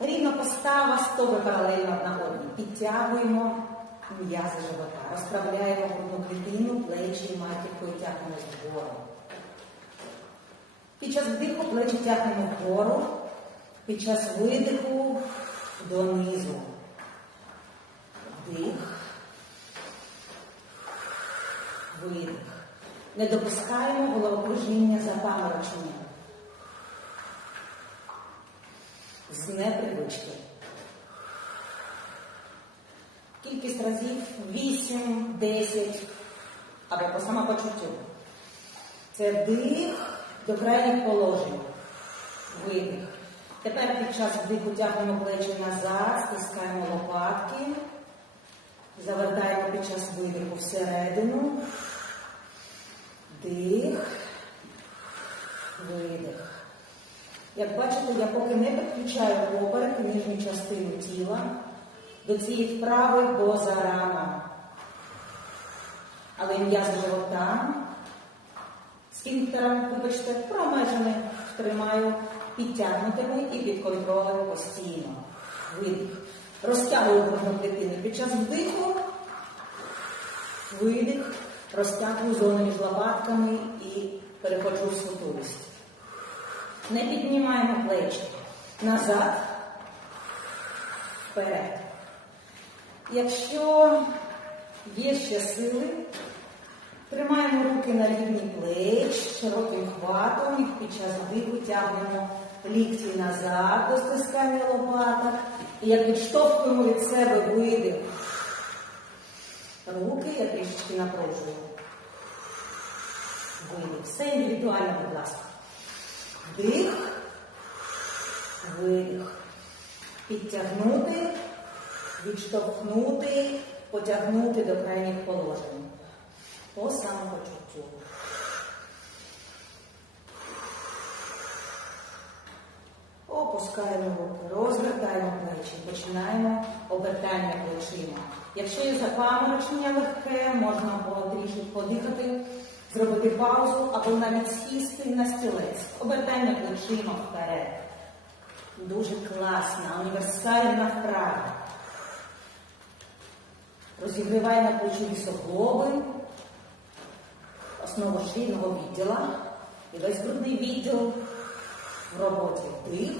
Рівна постава, стопи паралельно одна одній. Підтягуємо м'язи живота. Розправляємо грудну клітину, плечі і маківкою тягнемо вгору. Під час вдиху плечі тягнемо вгору. Під час видиху донизу. Вдих. Видих. Не допускаємо головокружіння запаморочення. З непривички. Кількість разів 8, 10 або по самопочуттю. Це вдих до крайніх положень. Видих. Тепер під час вдиху тягнемо плечі назад, стискаємо лопатки, завертаємо під час видиху всередину. Дих, видих. Як бачите, я поки не підключаю поперек нижню частину тіла до цієї вправи поза рама. Але м'язи живота сфінктером, вибачте, промежами тримаю підтягнутими і під контролем постійно. Видих. Розтягую грудну клітину під час вдиху, видих, розтягую зону між лопатками і переходжу в сутулість. Не піднімаємо плечі. Назад, вперед. Якщо є ще сили, тримаємо руки на рівні плеч, широким хватом і під час вдиху тягнемо лікті назад до стискання лопаток. І як відштовхуємо від себе видих. Руки я трішечки напружую. Видих. Все індивідуально, будь ласка. Вдих, видих. Підтягнути, відштовхнути, потягнути до крайніх положень. По самопочуттю. Опускаємо руки, розгортаємо плечі, починаємо обертання плечима. Якщо є запаморочення легке, можна було трішки подихати, зробити паузу або навіть сісти на стілець. Обертання плечима вперед. Дуже класна, універсальна вправа. Розігріваємо плечові суглоби, основу шийного відділа і весь грудний відділ в роботі вдих,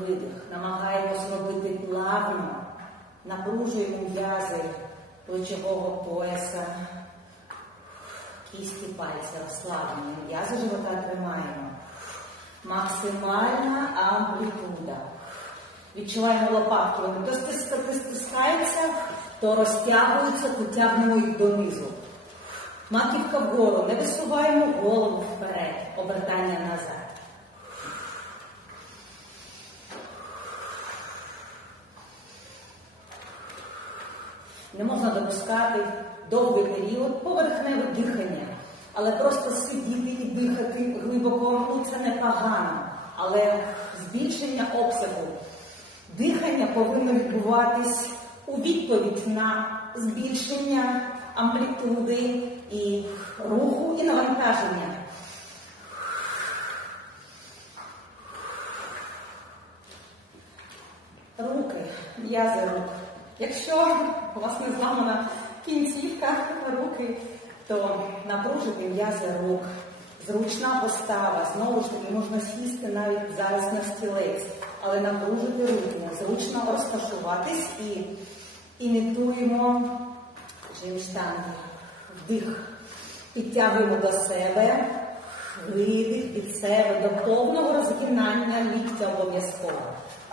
видих. Намагаємось робити плавно, напружуємо м'язи плечового пояса, кісті пальця розслаблені, м'язи живота тримаємо. Максимальна амплітуда. Відчуваємо лопатки, вони то стис- то стискаються, то розтягуються, то їх донизу. Маківка вгору, не висуваємо голову вперед, обертання назад. Не можна допускати довгий період поверхневе дихання, але просто сидіти і дихати глибоко ну, це непогано. Але збільшення обсягу дихання повинно відбуватись у відповідь на збільшення амплітуди і руху і навантаження. Руки, м'язи рук. Якщо у вас не зламана кінцівка руки, то напружити м'язи рук. Зручна постава. Знову ж таки, можна сісти навіть зараз на стілець, але напружити руки. Зручно розташуватись і імітуємо жим штанги. Вдих. Підтягуємо до себе, видих від себе до повного розгинання ліктя обов'язково.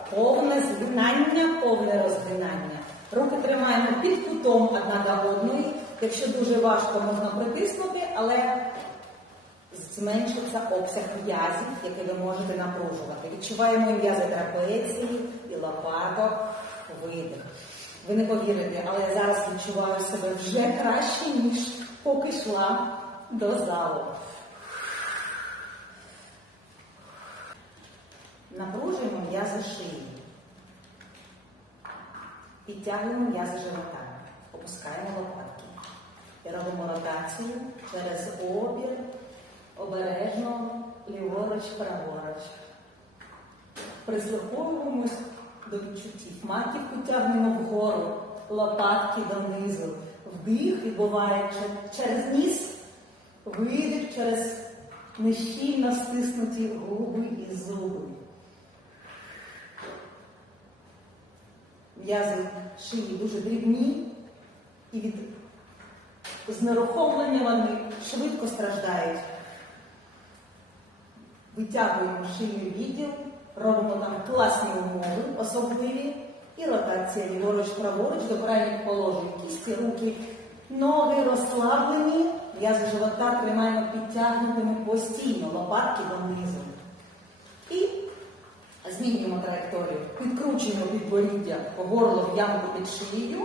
Повне згинання, повне розгинання. Руки тримаємо під кутом одна до одної. Якщо дуже важко, можна притиснути, але зменшиться обсяг м'язів, які ви можете напружувати. Відчуваємо м'язи трапеції і лопаток, видих. Ви не повірите, але я зараз відчуваю себе вже краще, ніж поки йшла до залу. Напружуємо м'язи шиї. Підтягуємо м'язи живота. Опускаємо лопатки. І робимо ротацію через обір, обережно, ліворуч, праворуч. Прислуховуємось до відчуттів. Маківку тягнемо вгору, лопатки донизу. Вдих відбувається через ніс, видих через нещільно стиснуті губи і зуби. М'язи шиї дуже дрібні і від знерухомлення вони швидко страждають. Витягуємо шийний відділ, робимо там класні умови, особливі, і ротація ліворуч праворуч до крайніх положень кісті, руки, ноги розслаблені, м'язи живота тримаємо підтягнутими постійно, лопатки донизу. Змінюємо траєкторію, підкручуємо підборіддя горло в ямку під шиєю,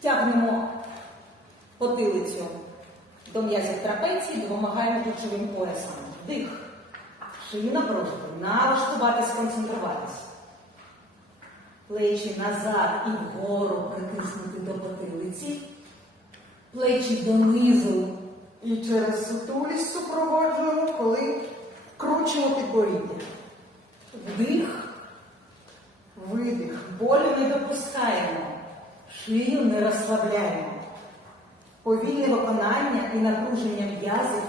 тягнемо потилицю до м'язів трапеції, допомагаємо ключовим поясом. Дих. Шию напружити, налаштуватись, сконцентруватись. Плечі назад і вгору притиснути до потилиці. Плечі донизу. І через сутулість супроводжуємо, коли кручимо підборіддя. Вдих. Видих. Болю не допускаємо. Шию не розслабляємо. Повільне виконання і напруження м'язів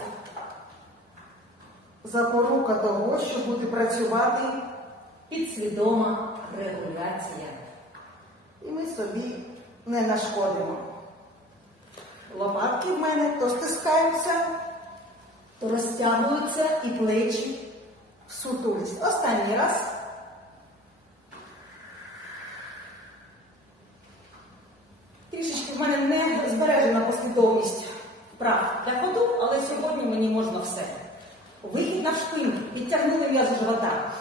Запорука того, що буде працювати, підсвідома регуляція. і ми собі не нашкодимо. Лопатки в мене то стискаються То розтягуються і плечі. Сутулість. Останній раз. Трішечки в мене не збережена послідовність вправ для ходу, але сьогодні мені можна все. Вихід на шпинку, підтягнули м'язи живота.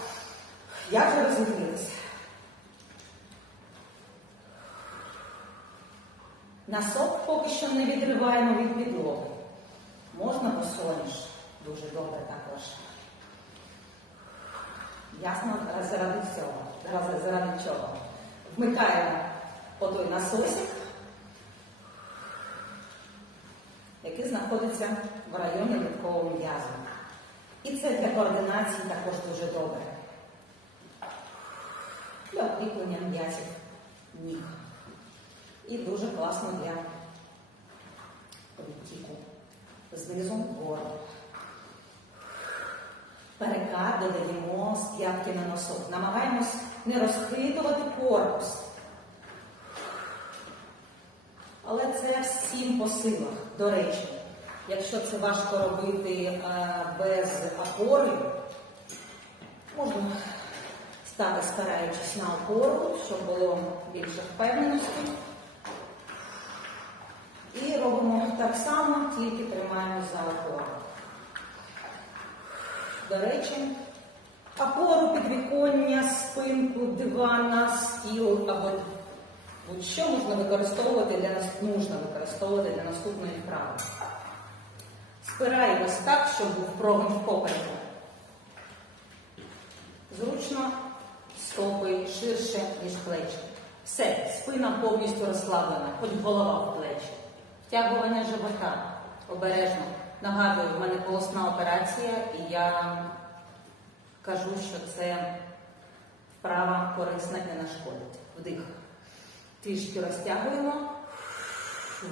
Я вже розігрілася. Носок поки що не відриваємо від підлоги. Можна босоніж. Дуже добре також. Ясно, заради. Заради, заради чого. Вмикаємо отой насосик, який знаходиться в районі литкового м'язу. І це для координації також дуже добре. Для укріплення м'язів ніг. І дуже класно для відтіку. Знизу вгору. Перекат додаємо з п'ятки на носок. Намагаємось не розхитувати корпус. Але це всім по силах. До речі, якщо це важко робити е, без опори, можна стати спираючись на опору, щоб було більше впевненості. І робимо так само, тільки тримаємо за опору. Речі, опору, підвіконня, спинку, дивана, стіл або будь-що можна використовувати для нас, нужно використовувати для наступної вправи. Спираємось так, щоб був прогин в попереку. Зручно стопи ширше, ніж плечі. Все, спина повністю розслаблена, хоч голова в плечі. Втягування живота обережно. Нагадую, в мене полосна операція, і я кажу, що це вправа корисна і не нашкодить. Вдих. Трішки розтягуємо,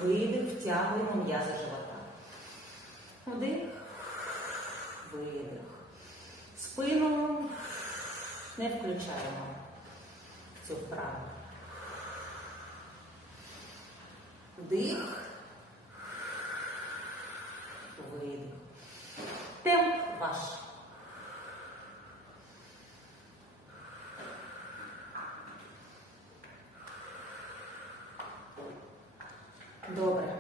видих, втягуємо м'язи живота. Вдих, видих. Спину не включаємо цю вправу. Вдих. Видих. Темп ваш. Добре.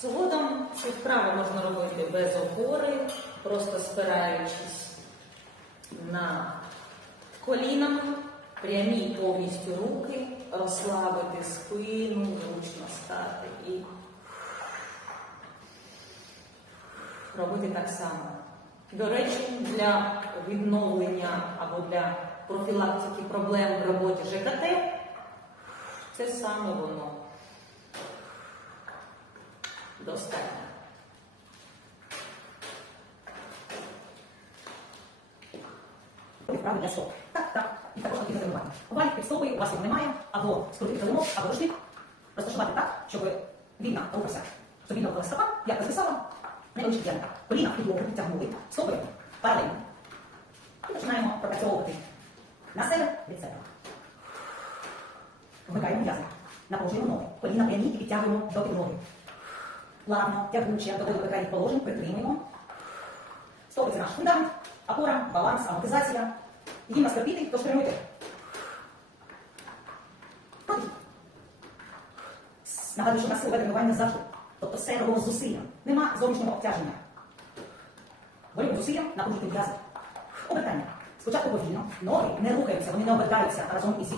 Згодом цю вправу можна робити без опори, просто спираючись на коліна, прямі повністю руки, розслабити спину, зручно стати і робити так само. До речі, для відновлення або для профілактики проблем в роботі ЖКТ це саме воно. Достатньо. вправи для. Так, так, і також тренування. Валік під стопою, у вас його немає, або скрутити килимок, або рушник. Розташувати так, щоб вільно рухався. Щоб вільно рухалася стопа, як звисала, діаметр. Коліна підлогу підтягнули, стопою паралельно. І починаємо пропрацьовувати на себе від себе. Вмикаємо м'язи. Напружуємо ноги. Коліна прямі і підтягуємо до підлоги. Плавно, тягнуче, до крайніх положень, притримуємо. Стопи це наш фундамент, опора, баланс, амортизація. Їм нас терпіти, тож тренуйте. Нагадую, що нас сила тренування завжди. Тобто все робимо з зусиллям. Нема зовнішнього обтяження. Волюємо зусиллям, напружити м'язи. Обертання. Спочатку повільно, ноги не рухаються, вони не обертаються разом із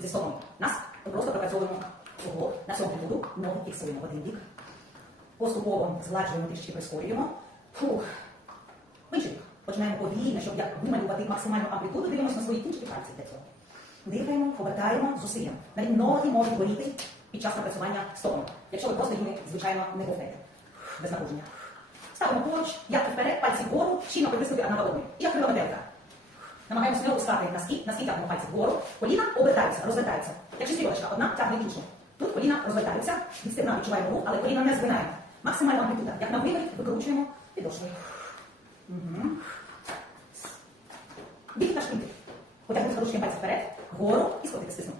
зі стопом. Нас просто пропрацьовуємо цього на цьому підводу, ноги фіксуємо в один бік. Поступово згладжуємо трішки прискорюємо. Фух. В інший бік. Починаємо повільно, щоб як вималювати максимальну амплітуду, дивимося на свої кінчики пальців для цього. Дихаємо, повертаємо зусиллям. Навіть ноги можуть боліти під час напрацювання стопом. Якщо ви просто їми, звичайно, не рухаєте. Без напруження. Ставимо поруч, як вперед, пальці вгору, щільно притиснути одна одну. І як крила метелика. Намагаємося не опускати носки, носки тягнемо пальці вгору, коліна обертаються, розвертаються. Як стрілочка, одна тягне іншу. Тут коліна розвертаються, від стегна відчуваємо рух, але коліна не згинаємо. Максимальна амплітуда. Як на виворіт, викручуємо підошвою. Угу. Біг на шпинти. Потягнути ручки пальці вперед, вгору і скотити стиснути.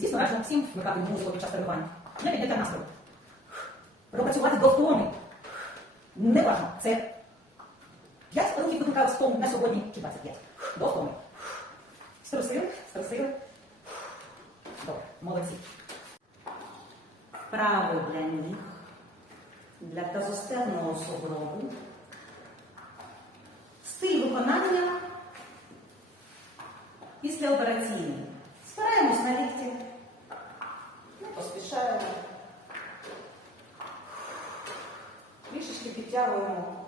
Звісно, раджу всім вмикати музику під час тренування. Не підняття настрою. Пропрацювати до втоми. Не важно. Це 5 років викликаю втому на сьогодні чи 25. До втоми. Струсили, струсили. Добре, молодці. Вправи для ніг, для тазостегного сугробу. Стиль виконання післяопераційний. Спираємось на лікті. Не поспішаємо. Трішечки підтягуємо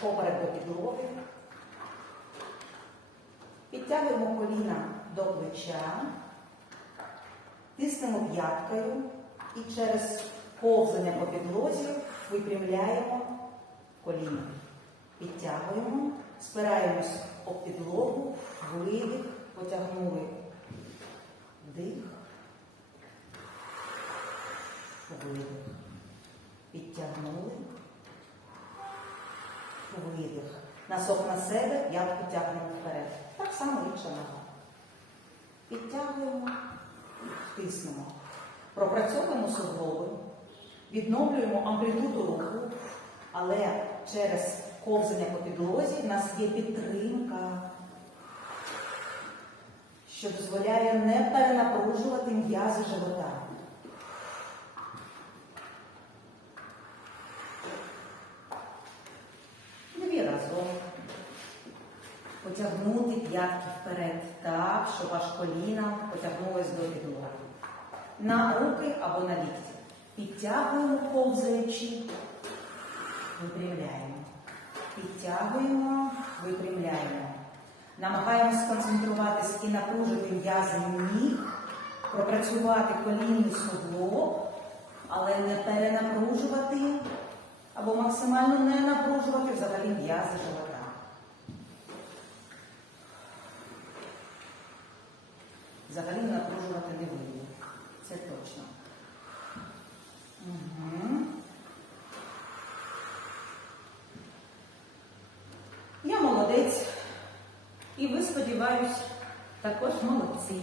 поперек до підлоги. Підтягуємо коліна до плеча. Тиснемо п'яткою і через повзання по підлозі випрямляємо коліна. Підтягуємо, спираємось об підлогу, видих, потягнули вдих, видих. Підтягнули. Видих. Носок на себе, п'ятку тягнемо вперед. Так само інша нога. Підтягуємо, тиснемо. Пропрацьовуємо суглоби, відновлюємо амплітуду руху, але через ковзання по підлозі в нас є підтримка, що дозволяє не перенапружувати м'язи живота. Дві разом. Потягнути п'ятки вперед так, щоб аж коліна потягнулось до підлоги. На руки або на лікті. Підтягуємо ковзаючи, випрямляємо. Підтягуємо, випрямляємо. Намагаємось сконцентруватись і напружити м'язи ніг, пропрацювати колінний суглоб, але не перенапружувати або максимально не напружувати взагалі м'язи живота. Взагалі не напружувати не. Це точно. Угу. Я молодець. І ви, сподіваюсь, також молодці.